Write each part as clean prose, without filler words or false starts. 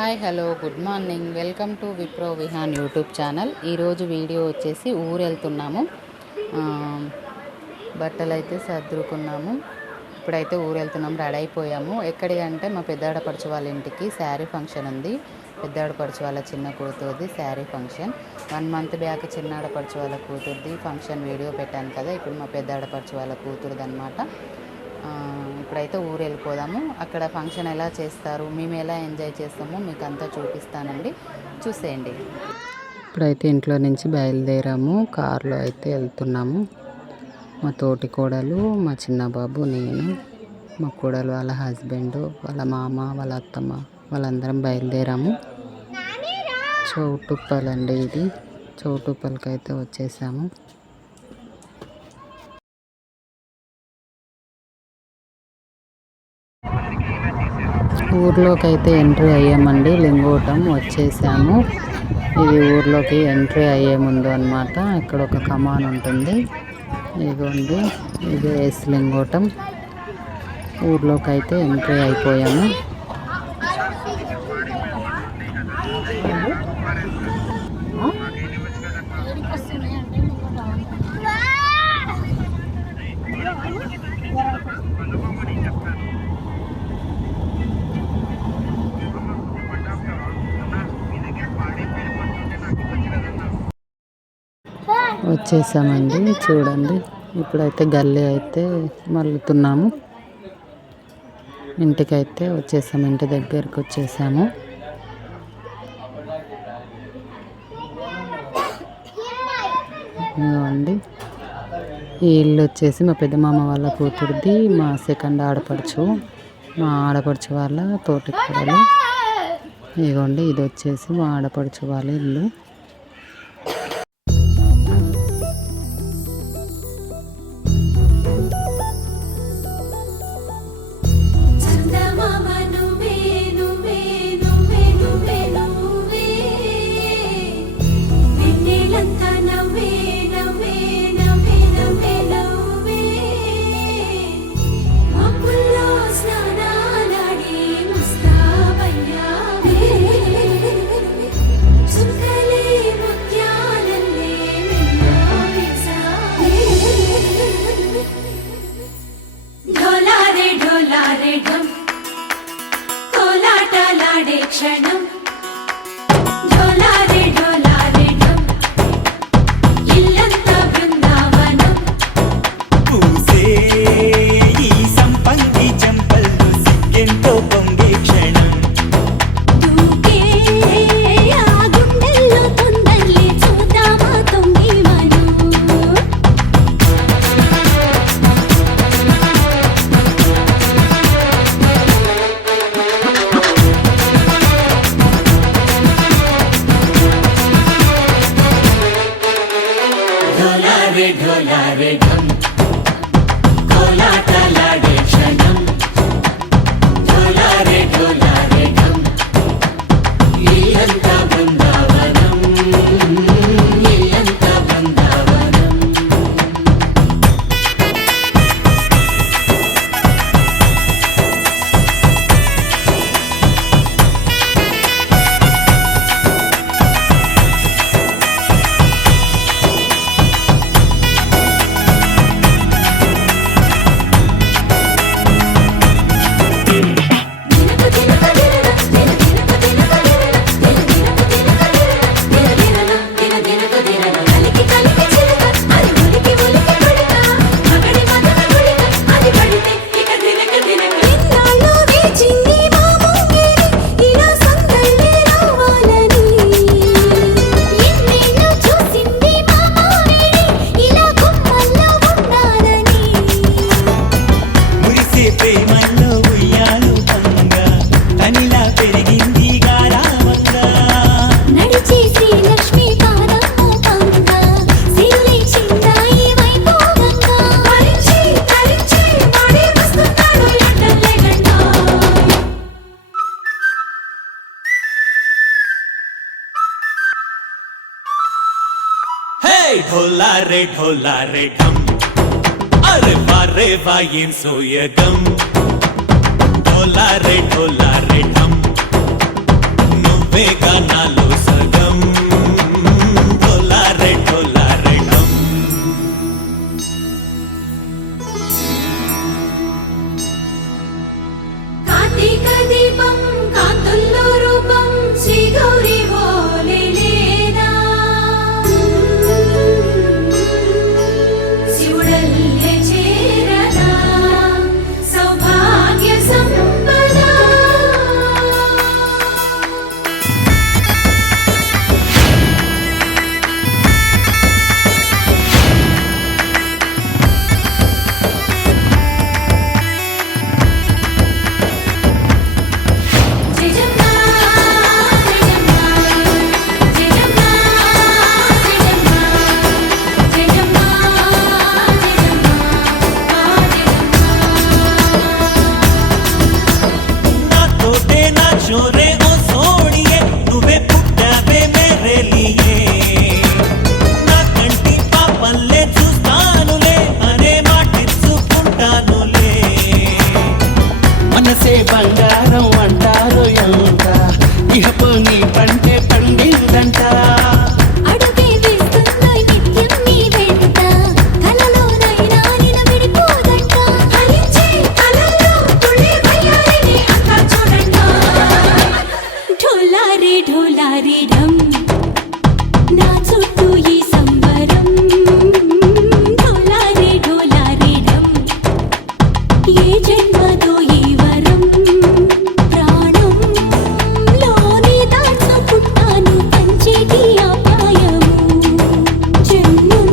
Hi hello good morning, welcome to Wipro Vihaan YouTube channel. ఈరోజు video వచ్చేసి ఊరు వెళ్తున్నాము. బట్టలు అయితే సర్దుకున్నాము. ఇప్పుడైతే ఊరు వెళ్తున్నాము, రెడీ అయిపోయాము. ఎక్కడికి అంటే మా పెద్దాడపడుచు వాళ్ళ ఇంటికి శారీ ఫంక్షన్ ఉంది. పెద్దాడపడుచు వాళ్ళ చిన్న కూతురుది శారీ ఫంక్షన్. 1 month బ్యాక్ చిన్న ఆడపడుచు వాళ్ళ కూతురుది ఫంక్షన్ వీడియో పెట్టాను కదా, ఇప్పుడు మా పెద్దాడపడుచు వాళ్ళ కూతురుది అనమాట. ఇప్పుడైతే ఊరు వెళ్ళిపోదాము. అక్కడ ఫంక్షన్ ఎలా చేస్తారు, మేము ఎలా ఎంజాయ్ చేస్తామో మీకు అంతా చూపిస్తానండి, చూసేయండి. ఇప్పుడైతే ఇంట్లో నుంచి బయలుదేరాము, కారులో అయితే వెళ్తున్నాము. మా తోటి కోడలు, మా చిన్న బాబు, నేను, మా కోడలు వాళ్ళ హస్బెండ్, వాళ్ళ మామ, వాళ్ళ అత్తమ్మ, వాళ్ళందరం బయలుదేరాము. చౌటుప్పల్ అండి ఇది, చౌటుప్పల్కి అయితే వచ్చేసాము. ఊర్లోకి అయితే ఎంట్రీ అయ్యామండి, లింగోటం వచ్చేసాము. ఇది ఊర్లోకి ఎంట్రీ అయ్యే ముందు అనమాట. ఇక్కడ ఒక కమాన్ ఉంటుంది, ఇదిగోండి, ఇది ఎస్ లింగోటం. ఊర్లోకి అయితే ఎంట్రీ అయిపోయాము. వచ్చేసామండి, చూడండి. ఇప్పుడైతే గల్లీ అయితే మళ్ళుతున్నాము. ఇంటికైతే వచ్చేసాము, ఇంటి దగ్గరికి వచ్చేసాము. అండి, ఈ ఇల్లు వచ్చేసి మా పెద్దమామ వాళ్ళ కూతురుది, మా సెకండ్ ఆడపడుచు, మా ఆడపడుచు వాళ్ళ తోటి కూడలు. ఇదిగోండి, ఇది వచ్చేసి మా ఆడపడుచు వాళ్ళ ఇల్లు. క్షణం ढोलारे ढम कोलाटलाडे क्षणम ढोलारे ढम इल्लंता बृंदावनम इल्लंता बृंदावनम ढोला रे ढम अरे वारे वायें सोयगम ढोला रे ढम నువ్వేగా నాలో సగం ఢోలారే ఢోలారే ఢమ్ కార్తీక దీపం కాంతుల్లో రూపం శ్రీ గౌరీ ఓలే లేదా శివుడల్లే చేరదా సౌభాగ్య సంపద జయజమ్మా జయజమ్మా జయజమ్మా జయజమ్మా జయజమ్మా నాతోటే నా చోరే ఓ సోడియే నువ్వే పుట్టావే మేరే లియే నా కంటి పాపల్లే చూస్తానులే అనే మాటిచ్చుకుంటానులే మనసే బంగారం అంటారు ఎంత ఇహపు నీ పంటే పండిందంట అడుగే వేస్తుందో నిత్యం నీ వెంట కలలోనైనా నిన్ను విడిపోదంట ఫలించే కలల్లో తుళ్ళే వయ్యారిని అంతా చూడంట ఢోలారే ఢోలారే ఢమ్ నా చుట్టూ ఈ సంబరం ఢోలారే ఢోలారే ఢమ్ ఏ జన్మదో ఈ వరం ప్రాణం లోని దాచుకుంటాను పంచేటి అపాయము జన్మం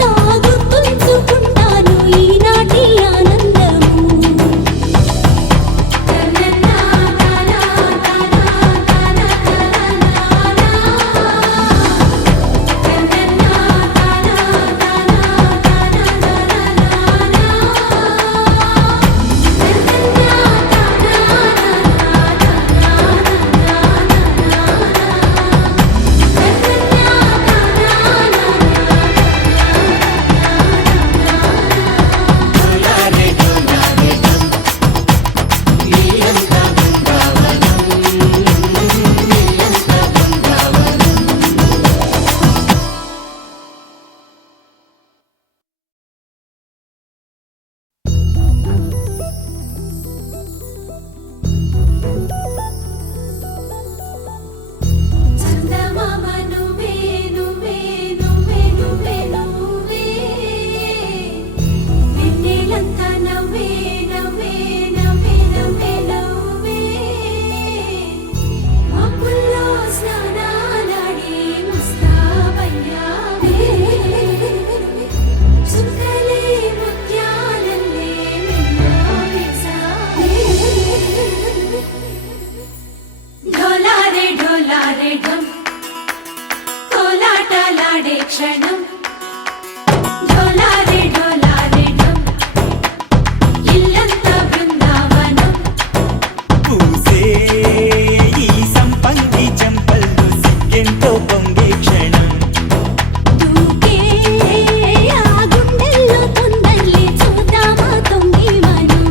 తాగుతుంచుకుంటాను ఈనాటి ఆనందము చందమామ నువ్వే నువ్వే నువ్వే నువ్వే నువ్వే వెన్నెలంతా నవ్వే నవ్వే నవ్వే నవ్వే నవ్వే మబ్బుల్లో స్నానాలాడి ముస్తాబయ్యావే చుక్కలే ముత్యాలల్లే మిన్నా వేసావే ఢోలారే ఢోలారే ఢమ్ కోలాటలాడే క్షణం ఢోలారే ఢోలారే ఢమ్ ఇల్లంతా బృందావనం పూసే ఈ సంపంగి చెంపల్లో సిగ్గెంతో పొంగే క్షణం దూకే ఆ గుండెల్లో తొందరలే చూద్దామా తొంగి మనం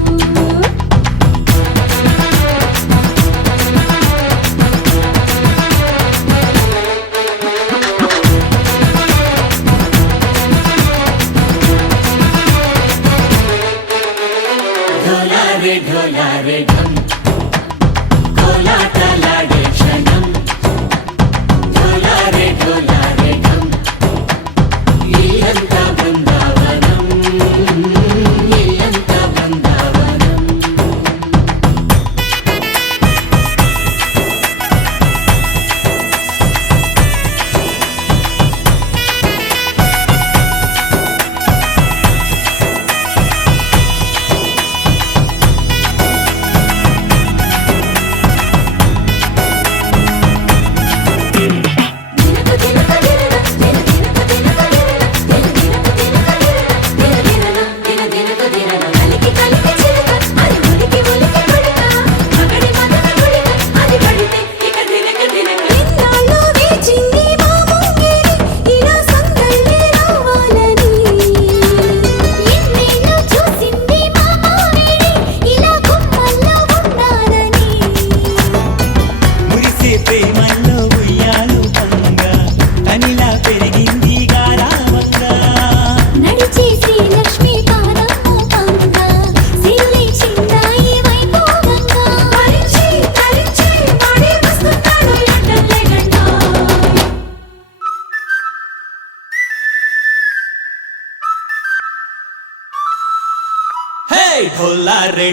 ढोला रे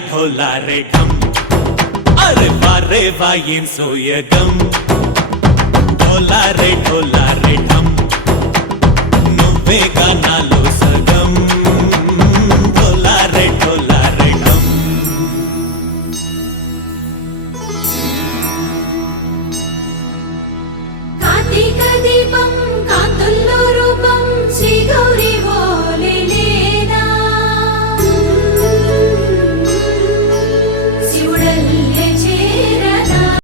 ढम अरे వా ఏం సోయగం ढोला रे ढम నువ్వే నాలో సగం ढोला रे ढोला